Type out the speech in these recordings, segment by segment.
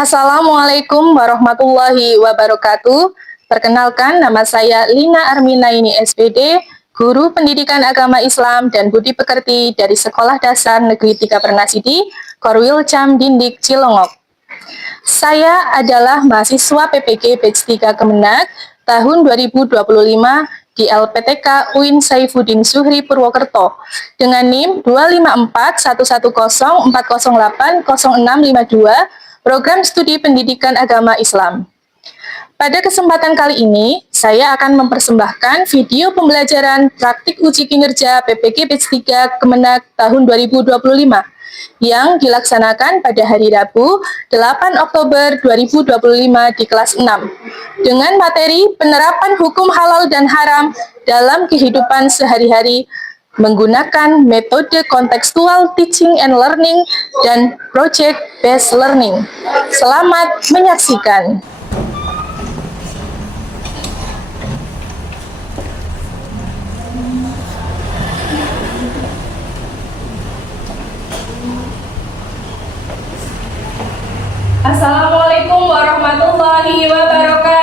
Assalamualaikum warahmatullahi wabarakatuh. Perkenalkan, nama saya Lina Arminaini SPD, Guru Pendidikan Agama Islam dan Budi Pekerti dari Sekolah Dasar Negeri 3 Perngasidi, Korwil Cam Dindik, Cilongok. Saya adalah mahasiswa PPG Batch 3 Kemenak tahun 2025 di LPTK UIN Saifuddin Zuhri Purwokerto dengan NIM 2541104080652 Program Studi Pendidikan Agama Islam. Pada kesempatan kali ini, saya akan mempersembahkan video pembelajaran praktik uji kinerja PPG Batch 3 Kemenak tahun 2025 yang dilaksanakan pada hari Rabu 8 Oktober 2025 di kelas 6 dengan materi penerapan hukum halal dan haram dalam kehidupan sehari-hari menggunakan metode kontekstual teaching and learning dan project-based learning. Selamat menyaksikan. Assalamualaikum warahmatullahi wabarakatuh.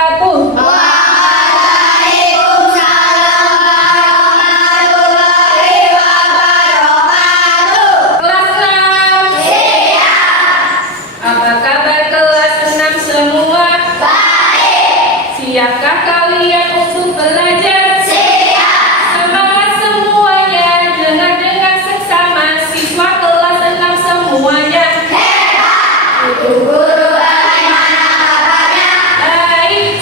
Siapkah kalian untuk belajar? Siap! Semangat semuanya, dengar-dengar seksama siswa kelas 6 semuanya. Hebat! Untuk guru bagaimana kabarnya? Baik,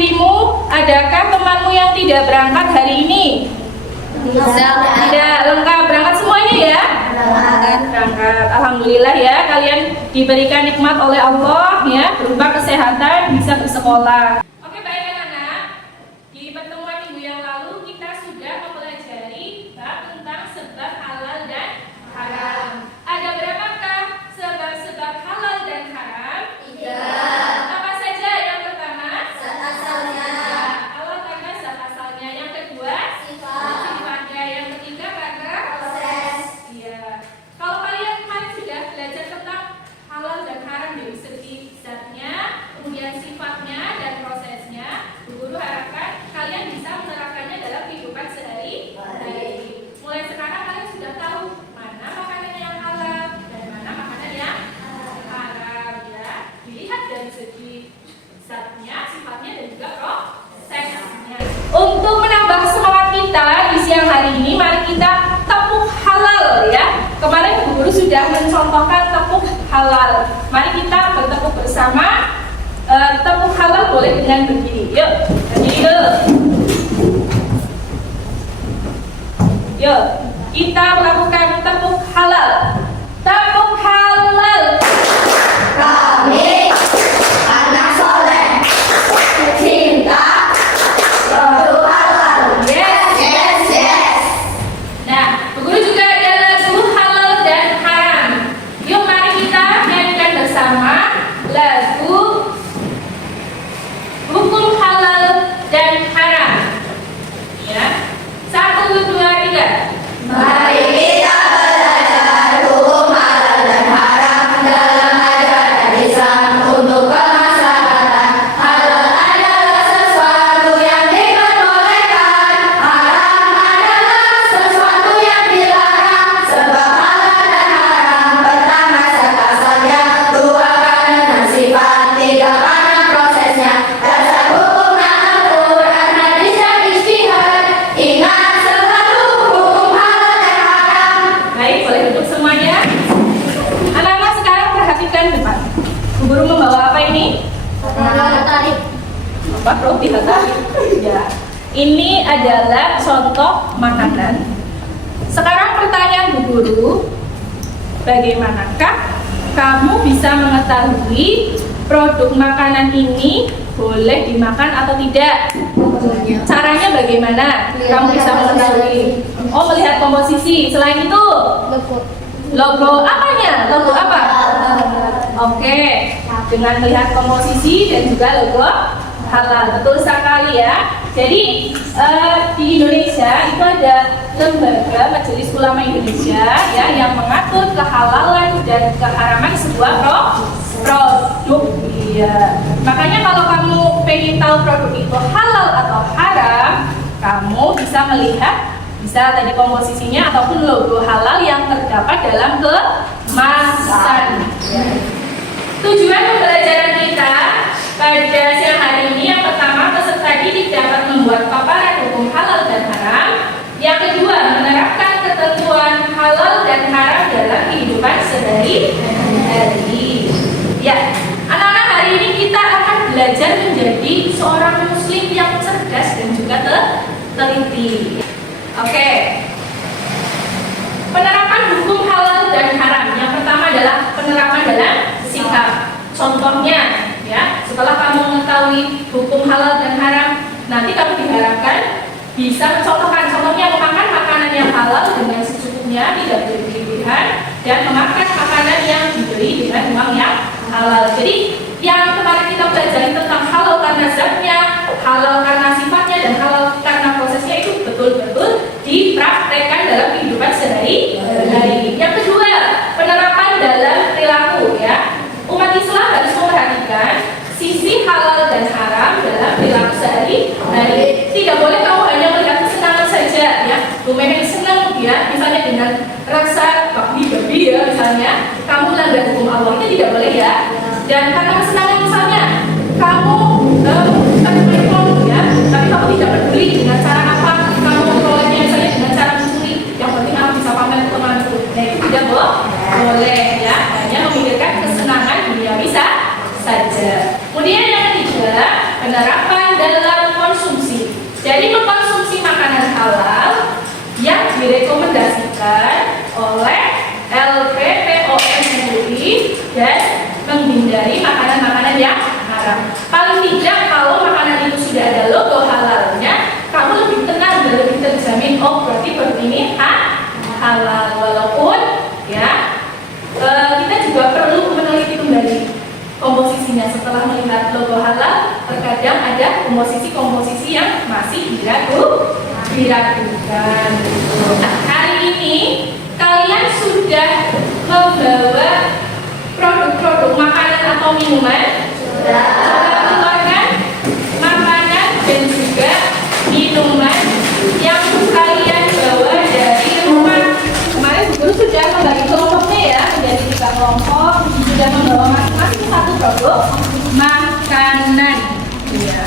dirimu, adakah temanmu yang tidak berangkat hari ini? Tidak lengkap, berangkat semuanya ya? Berangkat. Alhamdulillah ya, kalian diberikan nikmat oleh Allah ya, berupa kesehatan, bisa bersekolah. Oke, baik anak-anak. Di pertemuan minggu yang lalu kita sudah mempelajari bab tentang sebab halal dan haram. Ada berapakah sebab-sebab halal dan haram? 3. Apa saja? Yang pertama, zat asalnya. Halal karena zat asalnya. Yang kedua, sifatnya. Yang ketiga, karena proses. Iya. Kalau kalian kemarin sudah belajar tentang halal dan haram dari segi zatnya, kemudian sifatnya dan prosesnya, guru harapkan kalian bisa menerapkannya dalam kehidupan sehari-hari. Mulai sekarang kalian sudah tahu mana makanan yang halal dan mana makanan yang haram ya. Dilihat dari segi zatnya, sifatnya dan juga prosesnya. Untuk menambah semangat kita di siang hari ini, mari kita tepuk halal ya. Kemarin guru sudah mencontohkan tepuk halal. Mari kita bertepuk bersama. Tepuk halal boleh dengan begini. Yuk, berdiri dulu. Yuk, kita melakukan tepuk halal. Tepuk halal. Kami anak soleh, cinta produk halal. Yes. Yes, yes. Nah, guru juga ada lagu halal dan haram. Yuk, mari kita nyanyikan bersama lagu hukum halal dan haram. Ya, 1, 2, 3. Mari kita belajar hukum halal dan haram dalam ajaran Islam untuk kemaslahatan. Halal adalah sesuatu yang diperbolehkan, haram adalah sesuatu yang dilarang. Sebab halal dan haram, pertama zat asalnya, 2 karena sifat, 3 karena prosesnya. Dasar hukum Al-Quran, hadis dan ijtihad. Ingat selalu hukum halal dan haram. Baik, boleh duduk semuanya. Anak-anak sekarang perhatikan depan. Guru membawa apa ini? Tadi Apa roti tadi? Ya. Ini adalah contoh makanan. Sekarang pertanyaan Bu Guru, bagaimanakah kamu bisa mengetahui produk makanan ini boleh dimakan atau tidak? Caranya bagaimana? Kamu bisa mengetahui. Oh, melihat komposisi. Selain itu, logo apanya? Logo apa? Oke, dengan melihat komposisi dan juga logo halal. Betul sekali ya. Jadi di Indonesia itu ada lembaga Majelis Ulama Indonesia ya yang mengatur kehalalan dan keharaman sebuah produk. Iya. Makanya kalau kamu pengen tahu produk itu halal atau haram, kamu bisa melihat tadi komposisinya ataupun logo halal yang terdapat dalam kemasan. Tujuan pembelajaran kita pada siang hari ini, yang pertama, peserta didik dapat membuat paparan hukum halal dan haram. Yang kedua, menerapkan ketentuan halal dan haram dalam kehidupan sehari-hari. Ya, anak-anak, hari ini kita akan belajar menjadi seorang muslim yang cerdas dan juga teliti. Oke. Penerapan hukum halal dan haram. Yang pertama adalah penerapan dalam sikap. Contohnya, ya, setelah kamu mengetahui hukum halal dan haram, nanti kamu diharapkan bisa mencontohkan. Contohnya, memakan makanan yang halal dengan secukupnya, tidak berlebihan, dan memakan makanan yang dibeli dengan uang yang halal. Jadi, yang kemarin kita pelajari tentang halal karena zatnya, halal karena sifatnya, dan halal karena prosesnya itu betul-betul dipraktekkan dalam kehidupan sehari-hari. Yang kedua, penerapan dalam perilaku ya. Umat Islam harus memperhatikan sisi halal dan haram dalam perilaku sehari-hari. Tidak boleh kamu hanya melihat kesenangan saja ya. Lumayan senang ya, misalnya dengan rasa babi ya misalnya, kamu melanggar hukum Allah, itu tidak boleh ya. Dan karena kesenangan misalnya kamu telepon ya, tapi kamu tidak peduli dengan cara apa kamu memperolehnya, misalnya dengan cara mencuri. Yang penting kamu bisa pamer ke temanku. Nah, itu tidak boleh ya. Hanya memikirkan kesenangan duniawi saja. Kemudian yang ketiga, penerapan dalam konsumsi. Jadi mengkonsumsi makanan halal yang direkomendasikan oleh LPPOM MUI dan menghindari makanan-makanan yang haram. Paling tidak kalau makanan itu sudah ada logo halalnya, kamu lebih tenang dan lebih terjamin, oh berarti produk ini halal. Walaupun ya kita juga perlu meneliti kembali komposisinya. Setelah melihat logo halal, terkadang ada komposisi yang masih diragukan. Nah, hari ini kalian sudah membawa produk-produk makanan atau minuman. Sudah keluarkan makanan dan juga minuman yang kalian bawa dari rumah. Kemarin guru sudah membagi kelompoknya ya, menjadi 3 kelompok, sudah membawa masing-masing satu produk makanan. Ya.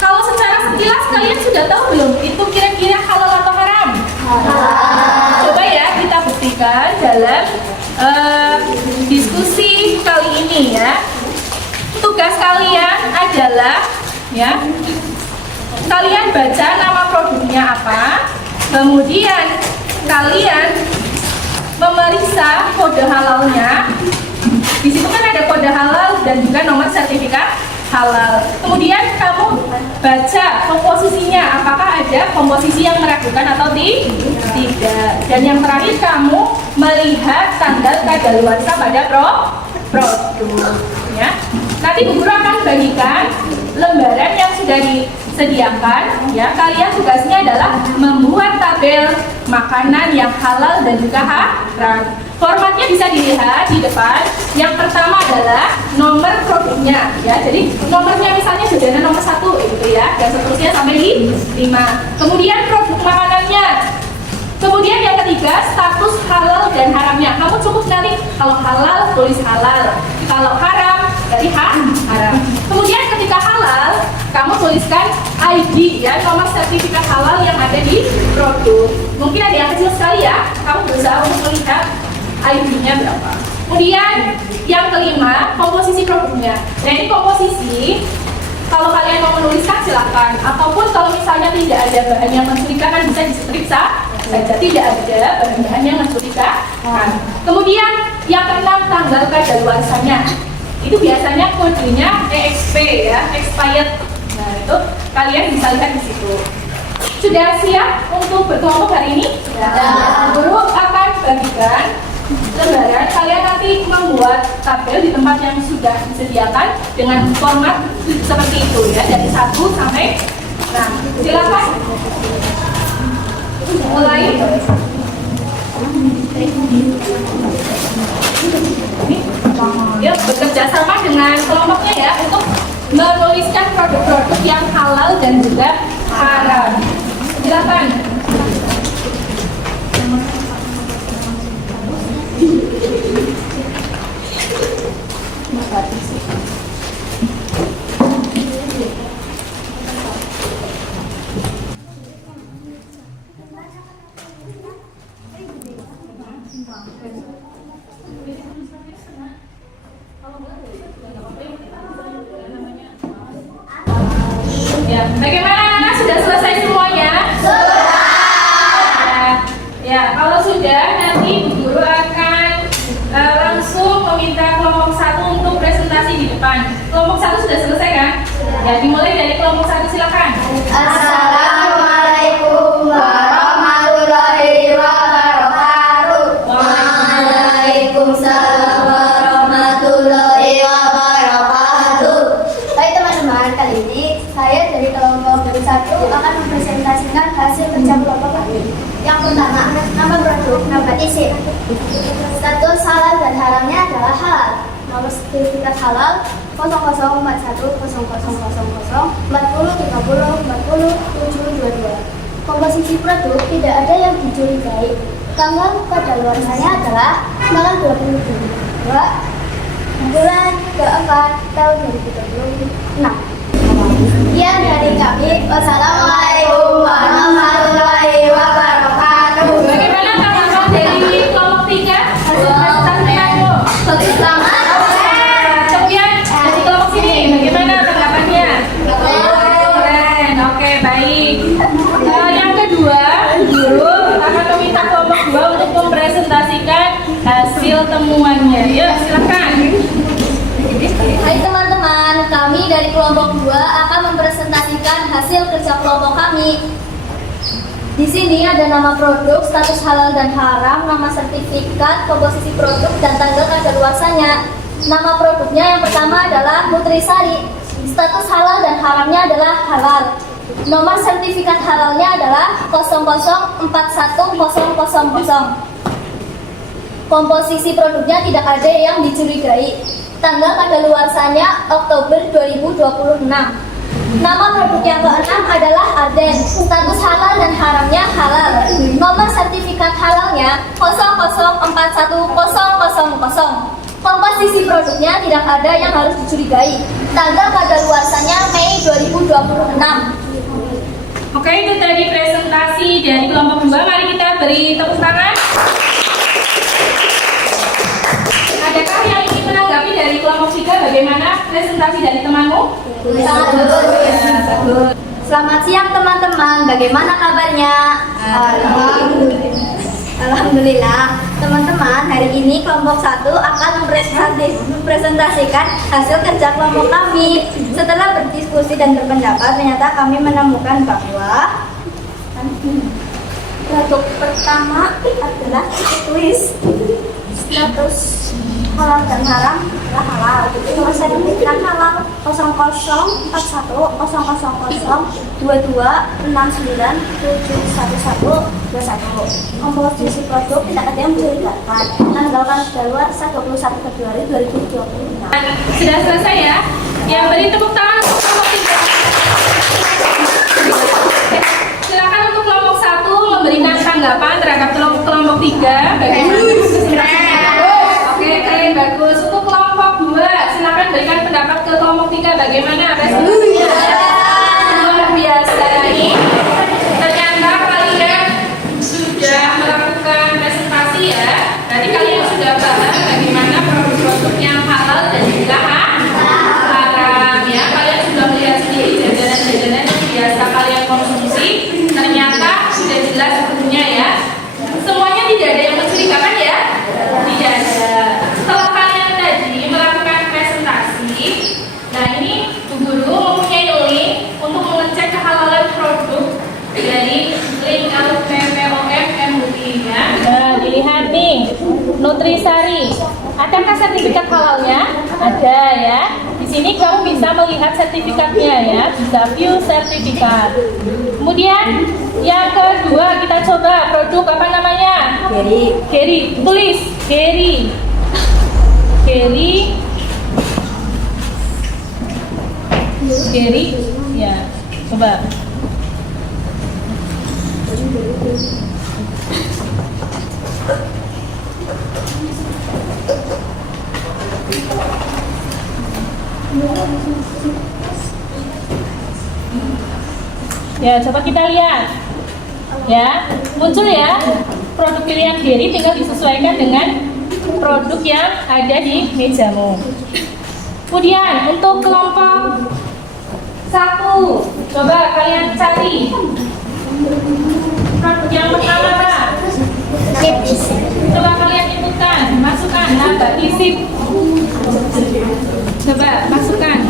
Kalau secara sekilas kalian sudah tahu belum itu kira-kira halal atau haram? Coba ya kita buktikan dalam diskusi kali ini ya. Tugas kalian adalah ya, kalian baca nama produknya apa, kemudian kalian memeriksa kode halalnya. Di situ kan ada kode halal dan juga nomor sertifikat halal. Kemudian kamu baca komposisinya, apakah ada komposisi yang meragukan atau tidak. Dan yang terakhir kamu melihat tanggal kadaluarsa pada produk. Ya. Nanti Bu Guru akan bagikan lembaran yang sudah disediakan. Ya, kalian tugasnya adalah membuat tabel makanan yang halal dan juga haram. Formatnya bisa dilihat di depan. Yang pertama adalah nomor produknya, ya. Jadi nomornya misalnya sudah ada nomor 1 gitu ya, dan seterusnya sampai di 5. Kemudian produk makanannya. Kemudian yang ketiga, status halal dan haramnya. Kamu cukup nanti kalau halal tulis halal, kalau haram dari haram. Kemudian ketika halal, kamu tuliskan ID ya, nomor sertifikat halal yang ada di produk. Mungkin ada yang kecil sekali ya, kamu berusaha untuk melihat ID-nya berapa. Kemudian yang kelima, komposisi produknya. Nah ini komposisi, kalau kalian mau menuliskan silakan. Ataupun kalau misalnya tidak ada bahan yang mencurigakan bisa diperiksa saja, tidak ada bahan-bahan yang mencurigakan. Kemudian yang keenam, tanggal kadaluarsanya. Itu biasanya kodenya EXP ya, expired. Nah itu kalian bisa lihat di situ. Sudah siap untuk berkelompok hari ini? Sudah. Guru akan bagikan lembaran, kalian nanti membuat tabel di tempat yang sudah disediakan dengan format seperti itu ya, dari 1 sampai 6. Silakan mulai. Yuk bekerja sama dengan kelompoknya ya untuk menuliskan produk-produk yang halal dan juga haram. Silakan. Ya, bagaimana? Sudah selesai semuanya? Sudah. Ya, kalau sudah nanti Bu Guru akan langsung meminta kelompok 1 untuk presentasi di depan. Kelompok 1 sudah selesai kan? Ya, dimulai dari kelompok 1 silakan. Assalamualaikum warahmatullahi wabarakatuh. Waalaikumsalam warahmatullahi wabarakatuh. Baik teman-teman, kali ini saya dari kelompok 1 akan mempresentasikan hasil kerja kelompok kami. Yang pertama, nama produk, nama isi. Status halal dan haramnya adalah halal. Nomor sertifikat halal 0041004030404722. Komposisi produk tidak ada yang dicurigai. Tanggal kadaluarsanya adalah tanggal 22 bulan keempat tahun 2026. Sekian dari kami. Wassalamualaikum warahmatullahi wabarakatuh. Bagaimana tanggapan dari kelompok 3? Hasil presentasinya? Selamat. Kemudian dari kelompok sini, bagaimana tanggapannya? temuannya. Ya, silakan. Hai teman-teman, kami dari kelompok 2 akan mempresentasikan hasil kerja kelompok kami. Di sini ada nama produk, status halal dan haram, nama sertifikat, komposisi produk, dan tanggal kadaluarsanya. Nama produknya yang pertama adalah Nutrisari. Status halal dan haramnya adalah halal. Nomor sertifikat halalnya adalah 0041000. Komposisi produknya tidak ada yang dicurigai. Tanggal kadaluarsanya Oktober 2026. Nama produk yang keenam adalah Arden. Status halal dan haramnya halal. Nomor sertifikat halalnya 0041000. Komposisi produknya tidak ada yang harus dicurigai. Tanggal kadaluarsanya Mei 2026. Oke, itu tadi presentasi dari kelompok 2. Mari kita beri tepuk tangan. Adakah yang ingin menanggapi dari kelompok 3? Bagaimana presentasi dari temanmu? Bagus. Selamat siang teman-teman, bagaimana kabarnya? Alhamdulillah. Teman-teman, hari ini kelompok 1 akan mempresentasikan hasil kerja kelompok kami. Setelah berdiskusi dan berpendapat, ternyata kami menemukan bahwa produk pertama adalah tulis status halal dan haram adalah halal. Nomor sertifikat halal 000122697121. Komposisi produk tidak ada yang mencurigakan. Tanggal kadaluarsa 21 Februari 2026. Sudah selesai ya? Yang beri tepuk tangan untuk kelompok 3. Silakan untuk kelompok 1 memberikan tanggapan terhadap kelompok 3. Bagaimana? Oke, keren, bagus. Untuk kelompok 2, silakan berikan pendapat ke kelompok 3. Bagaimana presentasinya? Luar biasa ini. Ternyata kalian sudah melakukan presentasi ya. Berarti kalian sudah paham bagaimana produk-produk yang halal dan juga haram ya. Kalian sudah melihat sendiri jajanan-jajanan yang biasa kalian konsumsi. Ternyata sudah jelas bentuknya ya. Semuanya tidak ada yang mencurigakan ya? Tidak ada. Setelah kalian tadi melakukan presentasi, nah ini Bu Guru mempunyai link untuk mengecek kehalalan produk dari link LPPOM MUI ya. Nah, dilihat nih, Nutrisari. Adakah sertifikat halalnya? Ada ya. Di sini kamu bisa melihat sertifikatnya ya, bisa view sertifikat. Kemudian yang kedua kita coba produk apa namanya? Geri. Tulis Geri. Ya. Coba. Ya, coba kita lihat. Ya, muncul ya. Produk pilihan Geri tinggal disesuaikan dengan produk yang ada di mejamu. Kemudian untuk kelompok 1, coba kalian cari produk yang pertama apa? Coba kalian inputkan, masukkan Nabatisip. Coba masukkan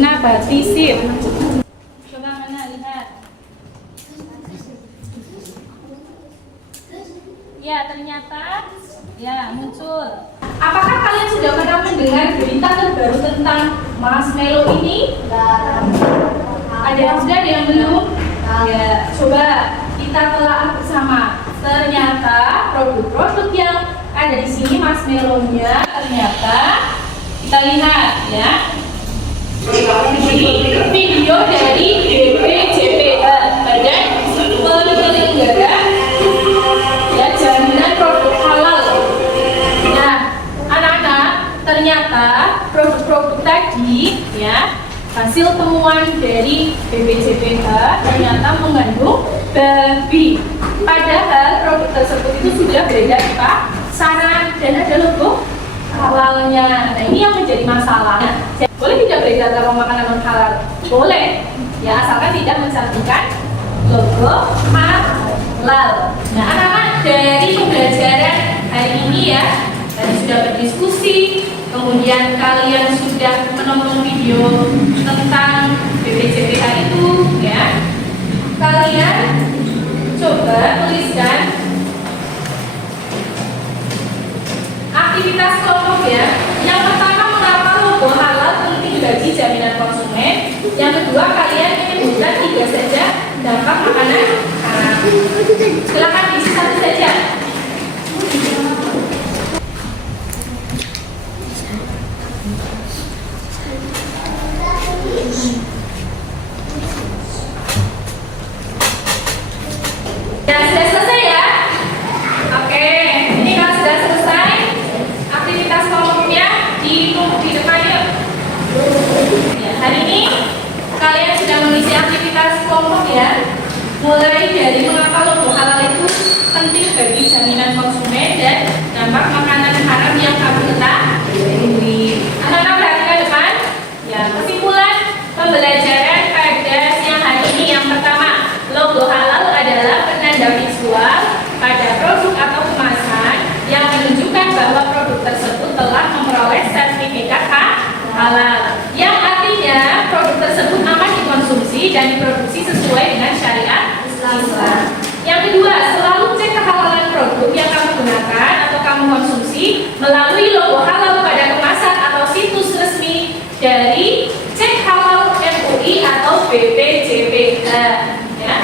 Nabatisip. Coba mana lihat. Ya, ternyata ya muncul. Apakah kalian sudah pernah mendengar berita terbaru tentang marshmallow ini? Ada yang sudah, ada yang belum? Ya, coba kita telah bersama. Ternyata produk-produk yang ada di sini marshmallow-nya ternyata kita lihat ya. Ini video dari BPJPH, Badan Penyelenggara ya Jaminan Produk Halal. Nah, anak-anak, ternyata produk-produk tadi ya hasil temuan dari BPJPH ternyata mengandung babi. Padahal produk tersebut itu sudah beredar di pasaran dan ada logo halalnya. Nah, ini yang menjadi masalah. Boleh tidak beredar kalau makanan non halal? Boleh, ya asalkan tidak mencantumkan logo halal. halal. Nah, anak-anak, dari pembelajaran hari ini ya, tadi sudah berdiskusi, kemudian kalian sudah menonton video tentang BPJPH itu ya. Kalian coba tuliskan aktivitas kelompok ya. Yang pertama, mengapa logo halal penting bagi jaminan konsumen. Yang kedua, kalian menyebutkan 3 saja dampak makanan haram. Silakan diisi 1 saja. Ya, sudah selesai ya? Oke, ini kalau sudah selesai aktivitas kelompoknya ditumpuk di depan yuk. Ya, hari ini kalian sudah mengisi aktivitas kelompok ya. Mulai dari mengapa logo halal itu penting bagi jaminan konsumen dan dampak makanan haram yang kamu ketahui. Anak-anak perhatikan depan. Ya, kesimpulan pembelajaran pada siang hari ini yang pertama, logo halal adalah penanda visual pada produk atau kemasan yang menunjukkan bahwa produk tersebut telah memperoleh sertifikat halal, yang artinya produk tersebut aman dikonsumsi dan diproduksi sesuai dengan syariat Islam. Yang kedua, selalu cek kehalalan produk yang kamu gunakan atau kamu konsumsi melalui logo halal pada kemasan atau situs resmi dari Cek Halal MUI atau BPJPH. Ya.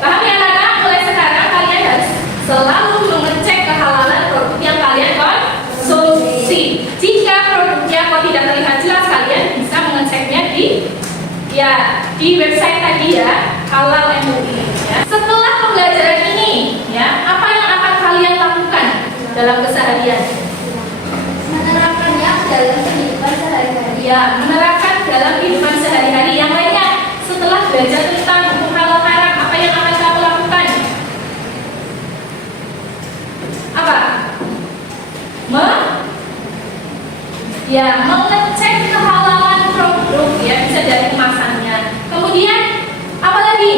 Paham ya anak-anak? Mulai sekarang kalian harus selalu mengecek kehalalan produk yang kalian konsumsi. Jika produknya kok tidak terlihat jelas, kalian bisa mengeceknya di website tadi ya, Halal MUI. Ya. Setelah pembelajaran ini, ya, apa yang akan kalian lakukan dalam keseharian? Menerapkannya dalam kehidupan sehari-hari. Ya, menerapkan dalam kehidupan sehari-hari. Yang lainnya, setelah belajar tentang hukum halal haram, apa yang akan kamu lakukan? Apa? Mengecek kehalalan produk ya, bisa dari kemasannya. Kemudian apa lagi?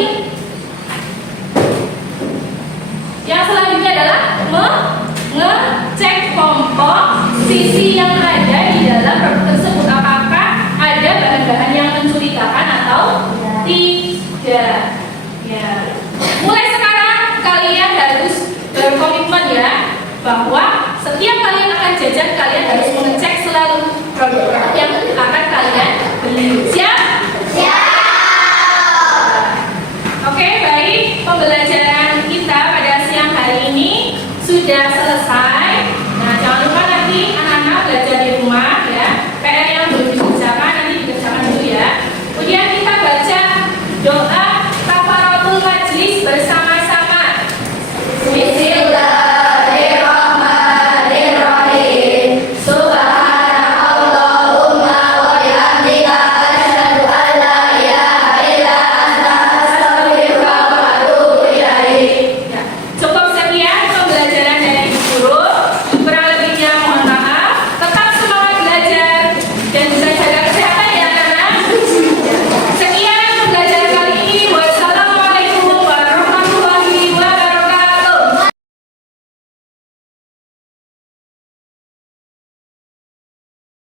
Yang selanjutnya adalah mengecek komposisi yang ada di dalam produk tersebut, apakah ada bahan-bahan yang mencurigakan atau tidak. Ya. Mulai sekarang kalian harus berkomitmen ya, bahwa setiap kalian akan jajan, kalian harus mengecek selalu produk yang akan kalian beli. Siap? Oke, baik. Pembelajaran kita pada siang hari ini sudah selesai.